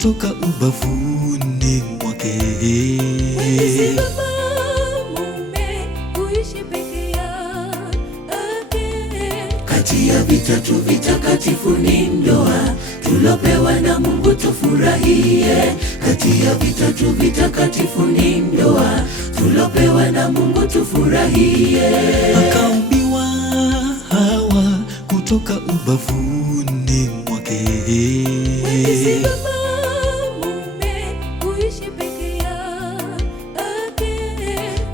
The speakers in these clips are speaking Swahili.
kutoka ubavuni mwake. Si baba mume kuishi peke yake. Kati ya vitatu vitakatifu ni ndoa, tulopewa na Mungu tufurahie. Kati ya vitatu vitakatifu ni ndoa, tulopewa na Mungu tufurahie. Akaumbiwa Hawa kutoka ubavuni mwake. Si baba mume kuishi peke yake.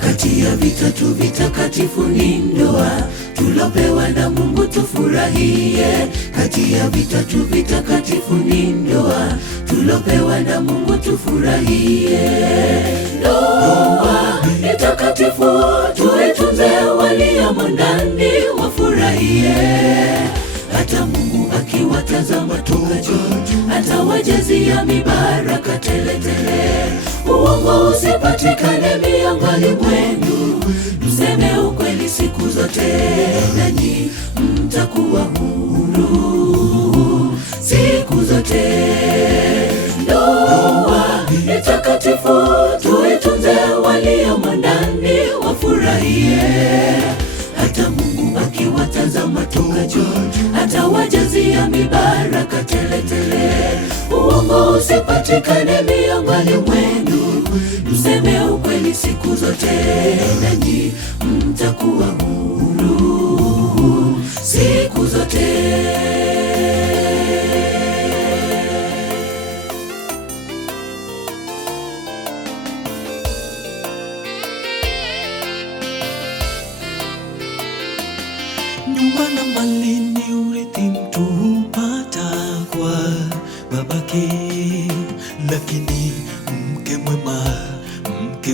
Kati ya vitatu vitakatifu ni ndoa, tulopewa na Mungu tufurahie. Kati ya vitatu vitakatifu ni ndoa, tulopewa na Mungu tufurahie. Ndoa ni takatifu, tuitunze, waliomo ndani wafurahie. Hata Mungu akiwatazama toka juu, atawajazia mibaraka teletele. Uongo usipatikane miongoni mwenu, mseme ukweli siku zote, nanyi mtakuwa huru siku zote. Ndoa ni takatifu, tuitunze, waliomo ndani wafurahie. Hata Mungu akiwatazama toka juu, atawajazia mibaraka teletele. Uongo usipatikane miongoni mwenu, mseme ukweli siku zote, nanyi mtakuwa huru siku zote. Nyumba na mali ni urithi mtu hupata kwa babake, lakini mke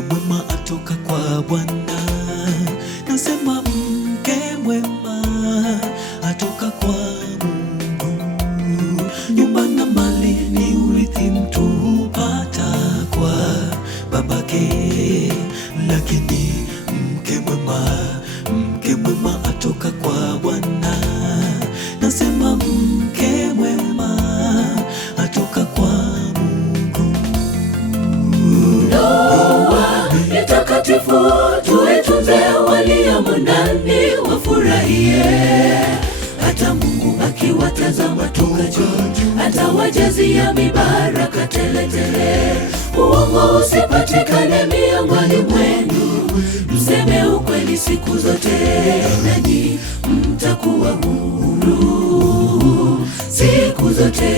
mwema atoka kwa Bwana. Nasema mke mwema atoka kwa Mungu. Nyumba na mali ni urithi mtu hupata kwa babake, lakini mke mwema atoka kwa Bwana. Nasema mke mwema atoka kwa Mungu. Ndoa ni takatifu, tuitunze, waliomo ndani wafurahie. Hata Mungu akiwatazama toka juu, atawajazia mibaraka teletele. Uongo usipatikane miongoni mwenu, mseme ukweli siku zote, nanyi mtakuwa huru siku zote.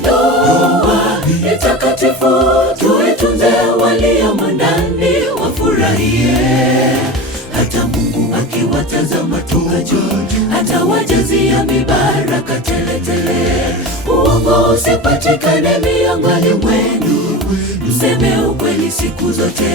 Ndoa ni takatifu, tuitunze, waliomo ndani wafurahie. Hata Mungu akiwatazama toka juu, atawajazia mibaraka teletele. Uongo usipatikane miongoni mwenu, mseme ukweli siku zote,